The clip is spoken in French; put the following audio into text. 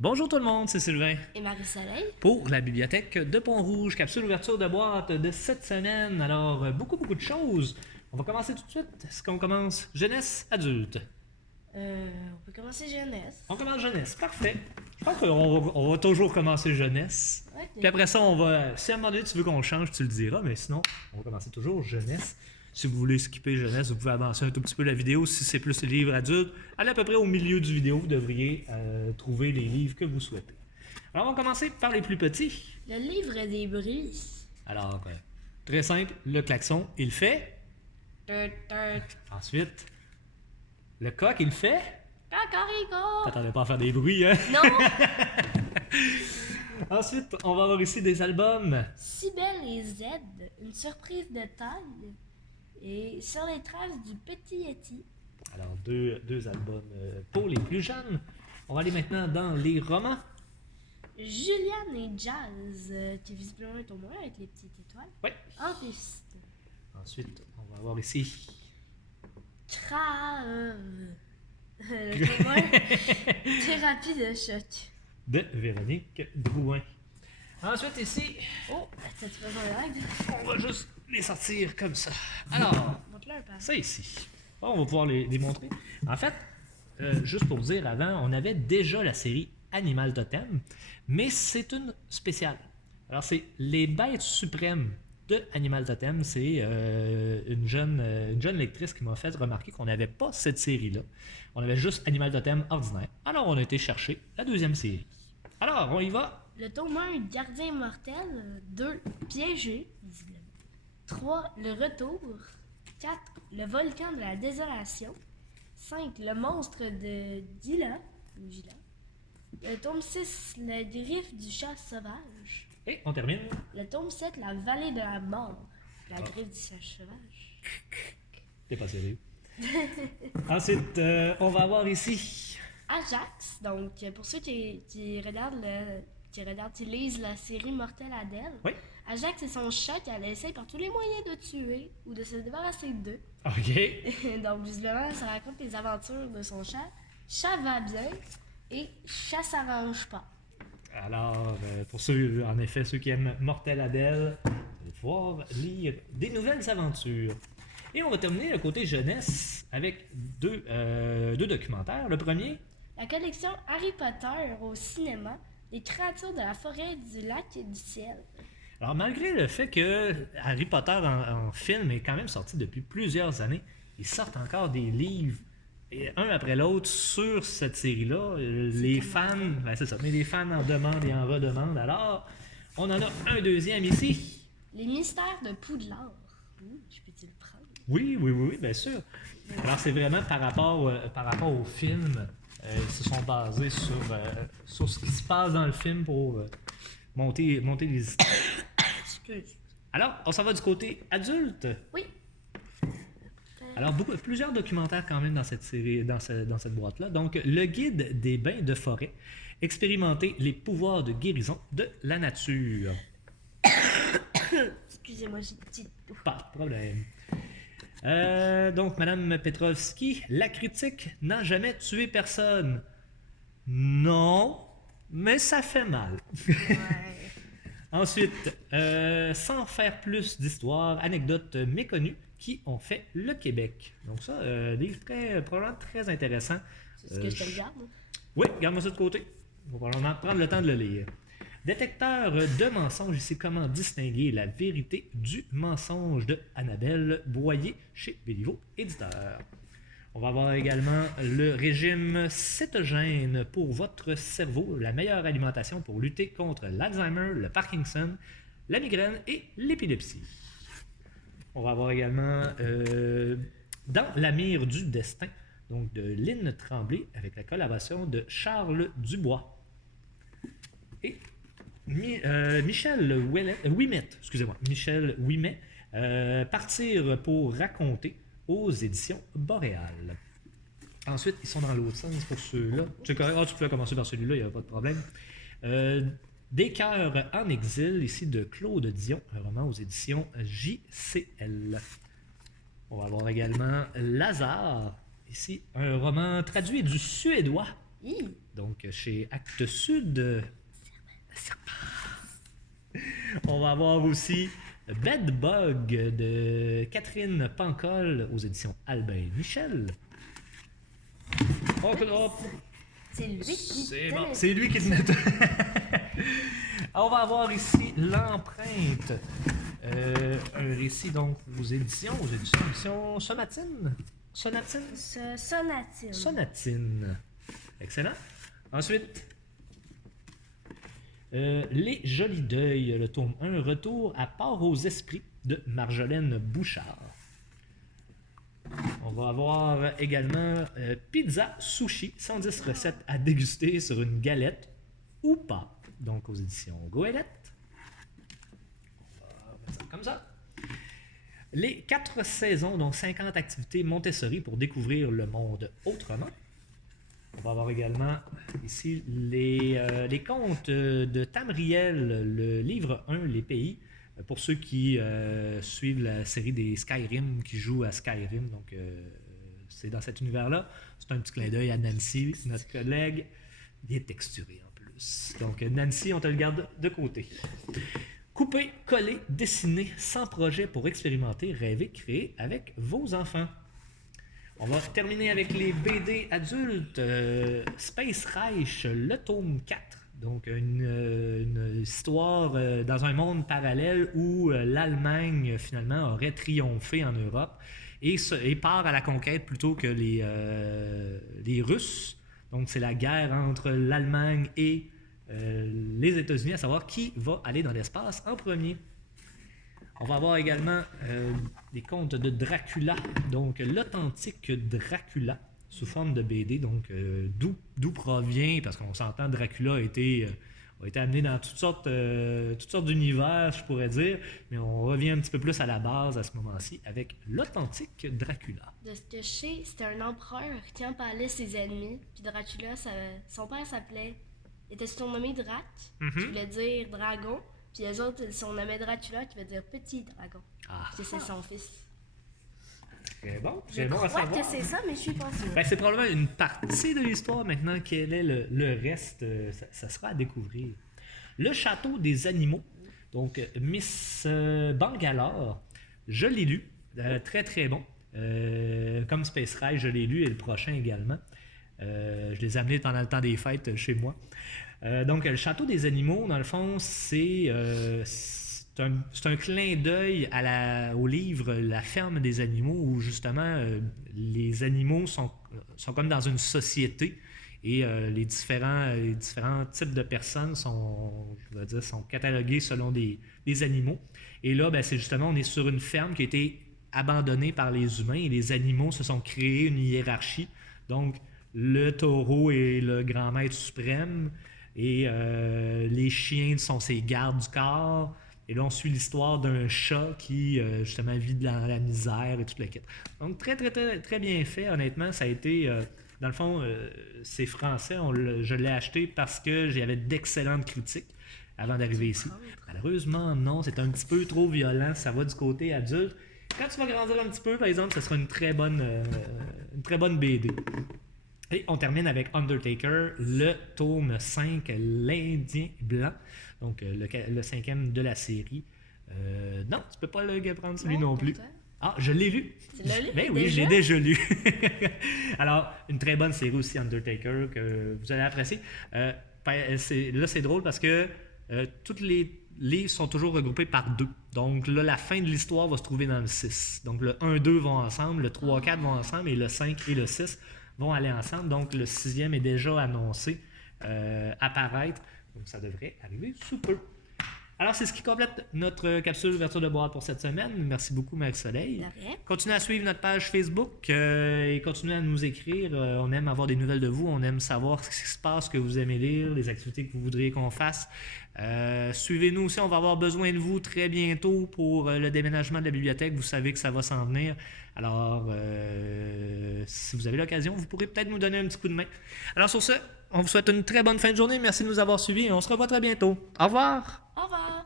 Bonjour tout le monde, c'est Sylvain Et Marie-Soleil? pour la bibliothèque de Pont-Rouge, capsule ouverture de boîte de cette semaine. Alors, beaucoup de choses. On va commencer tout de suite. Est-ce qu'on commence jeunesse, adulte? On peut commencer jeunesse. On commence jeunesse, parfait. Je pense qu'on va toujours commencer jeunesse. Ok. Puis après ça, si à un moment donné tu veux qu'on change, tu le diras, mais sinon, on va commencer toujours jeunesse. Si vous voulez skipper jeunesse, vous pouvez avancer un tout petit peu la vidéo. Si c'est plus les livres adultes, allez à peu près au milieu du vidéo, vous devriez trouver les livres que vous souhaitez. Alors, on va commencer par les plus petits. Le livre des bruits. Alors, très simple, le klaxon, il fait. Tut, tut. Ensuite, le coq, il fait. Cocorico! T'attendais pas à faire des bruits, hein? Non! Ensuite, on va avoir ici des albums. Cybèle et Z, une surprise de taille. Et sur les traces du petit Yeti. Alors, deux albums pour les plus jeunes. On va aller maintenant dans les romans. Juliane et Jazz, qui visiblement est au moins avec les petites étoiles. Oui. En piste. Ensuite, on va avoir ici. Le témoin. Thérapie de choc. De Véronique Drouin. Ensuite, ici, Oh, t'as-tu besoin de règles? on va juste les sortir comme ça. Alors, Montre-le un peu. ça ici. Bon, on va pouvoir les montrer. En fait, juste pour vous dire, avant, on avait déjà la série Animal Totem, mais c'est une spéciale. Alors, c'est Les Bêtes Suprêmes de Animal Totem. C'est une jeune lectrice qui m'a fait remarquer qu'on n'avait pas cette série-là. On avait juste Animal Totem ordinaire. Alors, on a été chercher la deuxième série. Alors, on y va. Le tome 1, Gardien mortel. 2, Piégé, visiblement. 3, Le retour. 4, Le volcan de la désolation. 5, Le monstre de Gila. Ou Gila. Le tome 6, Le griffe du chat sauvage. Et on termine. Le tome 7, La vallée de la mort. La griffe du chat sauvage. T'es pas sérieux. Ensuite, on va avoir ici. Ajax, donc pour ceux qui regardent qui lisent la série Mortel Adèle, Oui. Ajax et son chat qu'elle essaie par tous les moyens de tuer ou de se débarrasser d'eux. OK. Donc visiblement, ça raconte les aventures de son chat. Chat va bien et chat s'arrange pas. Alors, pour ceux, en effet, ceux qui aiment Mortel Adèle, vous allez pouvoir lire des nouvelles aventures. Et on va terminer le côté jeunesse avec deux documentaires. Le premier, La collection Harry Potter au cinéma, les créatures de la forêt, du lac et du ciel. alors malgré le fait que Harry Potter en film est quand même sorti depuis plusieurs années, ils sortent encore des livres et un après l'autre sur cette série-là. Les fans, ben c'est ça, mais les fans en demandent et en redemandent. Alors, on en a un deuxième ici. Les mystères de Poudlard. Je peux-tu le prendre? Oui, bien sûr. Alors, c'est vraiment par rapport au film. Ils se sont basés sur ce qui se passe dans le film pour monter les histoires. Excuse. Alors, on s'en va du côté adulte. Oui. Alors, plusieurs documentaires quand même dans cette série, dans cette boîte-là. Donc, le guide des bains de forêt, expérimenter les pouvoirs de guérison de la nature. Excusez-moi, j'ai dit. Pas de problème. Donc, Madame Petrovski, la critique n'a jamais tué personne. Non, mais ça fait mal. Ouais. Ensuite, sans faire plus d'histoires, anecdotes méconnues qui ont fait le Québec. Donc ça, livre probablement très intéressant. C'est ce que je te le garde. Oui, garde-moi ça de côté. On va probablement prendre le temps de le lire. Détecteur de mensonges, ici, comment distinguer la vérité du mensonge de Annabelle Boyer chez Béliveau Éditeur. On va avoir également le régime cétogène pour votre cerveau, la meilleure alimentation pour lutter contre l'Alzheimer, le Parkinson, la migraine et l'épilepsie. On va avoir également Dans la mire du destin, donc de Lynn Tremblay avec la collaboration de Charles Dubois. Et Michel Ouimet, Partir pour raconter aux éditions Boréal. Ensuite, ils sont dans l'autre sens pour ceux-là. Tu peux commencer par celui-là, il n'y a pas de problème. Des cœurs en exil, ici de Claude Dion, un roman aux éditions JCL. On va avoir également Lazare, ici un roman traduit du suédois Donc, chez Actes Sud. On va avoir aussi Bedbug de Catherine Pancol aux éditions Albin Michel. Oh, C'est lui qui c'est te bon, le- c'est lui qui tenait. On va avoir ici l'empreinte. Un récit donc aux éditions Sonatine. Sonatine. Sonatine. Excellent. Ensuite, Les Jolis Deuils, le tome 1, Retour à Part aux Esprits de Marjolaine Bouchard. On va avoir également Pizza Sushi, 110 recettes à déguster sur une galette ou pas. Donc aux éditions Goélette. On va mettre ça comme ça. Les 4 saisons, donc 50 activités Montessori pour découvrir le monde autrement. On va avoir également ici les contes de Tamriel, le livre 1, Les Pays, pour ceux qui suivent la série des Skyrim, qui jouent à Skyrim. Donc, c'est dans cet univers-là. C'est un petit clin d'œil à Nancy, notre collègue, bien texturé en plus. Donc, Nancy, on te le garde de côté. Couper, coller, dessiner, sans projet pour expérimenter, rêver, créer avec vos enfants. On va terminer avec les BD adultes. Space Reich, le tome 4. Donc, une histoire dans un monde parallèle où l'Allemagne, finalement, aurait triomphé en Europe et part à la conquête plutôt que les Russes. Donc, c'est la guerre entre l'Allemagne et les États-Unis, à savoir qui va aller dans l'espace en premier. On va avoir également des contes de Dracula, donc l'authentique Dracula, sous forme de BD, donc d'où provient, parce qu'on s'entend, Dracula a été amené dans toutes sortes d'univers, je pourrais dire, mais on revient un petit peu plus à la base à ce moment-ci avec l'authentique Dracula. De ce que je sais, c'était un empereur qui empalait ses ennemis. Puis Dracula, son père était surnommé Drac, qui voulait dire dragon. Puis les autres, ils sont nommés Dracula, qui veut dire petit dragon. Ah, Puis c'est son fils. très bon. Je Très bon à crois savoir. que c'est ça, mais je suis pas sûre. Ben, c'est probablement une partie de l'histoire. Maintenant, quel est le reste, ça sera à découvrir. Le château des animaux, donc Miss Bangalore, je l'ai lu, très très bon. Comme Space Ride, je l'ai lu et le prochain également. Je les ai amenés pendant le temps des fêtes chez moi. Donc, le château des animaux, dans le fond, c'est un clin d'œil au livre La ferme des animaux, où justement les animaux sont comme dans une société et les différents types de personnes sont catalogués selon des animaux. Et là, ben, c'est justement, on est sur une ferme qui a été abandonnée par les humains et les animaux se sont créés une hiérarchie. Donc, le taureau est le grand maître suprême et les chiens sont ses gardes du corps. Et là, on suit l'histoire d'un chat qui, justement, vit dans la misère et toute la quête. Donc, très, très, très, très bien fait. Honnêtement, ça a été... dans le fond, c'est français. Je l'ai acheté parce que j'avais d'excellentes critiques avant d'arriver ici. Malheureusement, non. C'est un petit peu trop violent. Ça va du côté adulte. Quand tu vas grandir un petit peu, par exemple, ce sera une très bonne BD. Et on termine avec Undertaker, le tome 5, l'Indien blanc. Donc, le 5e de la série. Non, tu peux pas le prendre celui non plus. Ah, je l'ai lu. Tu l'as lu? Ben oui, je l'ai déjà lu. Alors, une très bonne série aussi, Undertaker, que vous allez apprécier. Là, c'est drôle parce que tous les livres sont toujours regroupés par 2. Donc là, la fin de l'histoire va se trouver dans le 6. Donc, le 1-2 vont ensemble, le 3-4 vont ensemble, et le 5 et le 6 vont aller ensemble. Donc, le 6e est déjà annoncé apparaître. Donc, ça devrait arriver sous peu. Alors, c'est ce qui complète notre capsule ouverture de boîte pour cette semaine. Merci beaucoup, Marie-Soleil. De rien. Continuez à suivre notre page Facebook et continuez à nous écrire. On aime avoir des nouvelles de vous. On aime savoir ce qui se passe, ce que vous aimez lire, les activités que vous voudriez qu'on fasse. Suivez-nous aussi. On va avoir besoin de vous très bientôt pour le déménagement de la bibliothèque. Vous savez que ça va s'en venir. Alors, si vous avez l'occasion, vous pourrez peut-être nous donner un petit coup de main. Alors, sur ce, on vous souhaite une très bonne fin de journée. Merci de nous avoir suivis et on se revoit très bientôt. Au revoir! Au revoir!